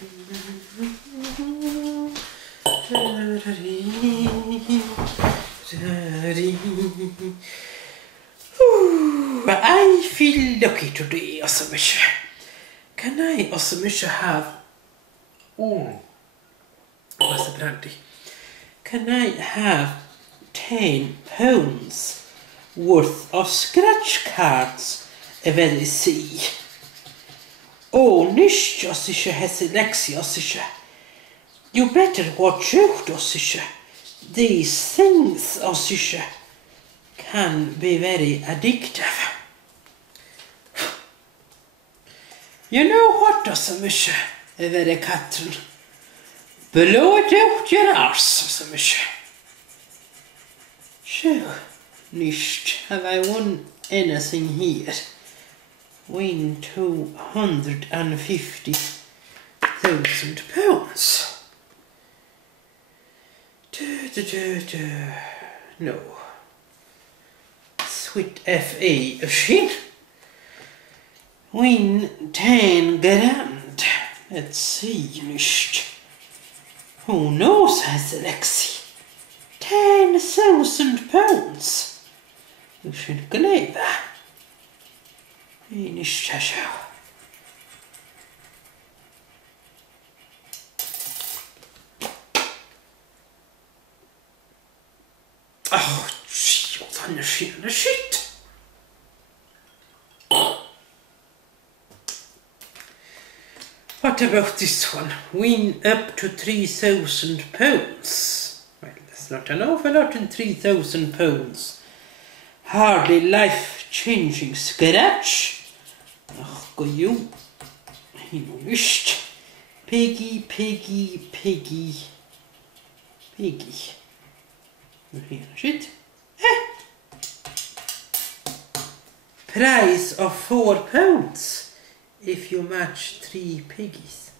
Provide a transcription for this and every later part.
I feel lucky today, Osamisha. Can I, Osamisha, have... Oh, what's the brandy? Can I have £10 worth of scratch cards ever see? Oh, nish, Osisha, Seasaidh Lexy, Osisha. You better watch out, Osisha. These things, Osisha, can be very addictive. You know what, Osamisha, very Catherine? Blow it out your arse, Osamisha. Sure, nicht have I won anything here. Win £250,000. No. Sweet FA machine. Win 10 grand. Let's see, nicht. Who knows, Seasaidh Lexy? £10,000. You should believe that. Nicht schau. Oh, gee, what on the shit. What about this one? Win up to £3,000. Well, that's not an awful lot in £3,000. Hardly life-changing scratch. Oh, go you. Nicht. Piggy. Shit. Price of £4 if you match 3 piggies.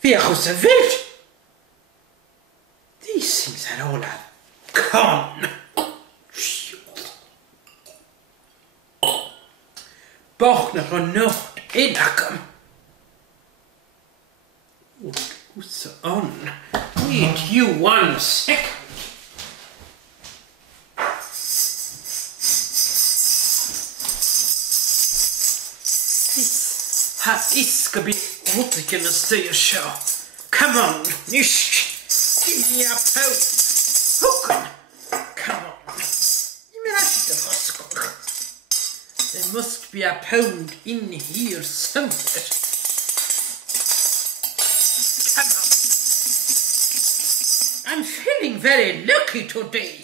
Viejo's wild. These things are all a con. Bachner van nacht innakum. What's on? Wait you 1 second. This ska bli återkunna styr show. Come on, nish. Give me a pound. Hook'em. Come on. You mean I should have hustled. There must be a pound in here somewhere. Come on. I'm feeling very lucky today.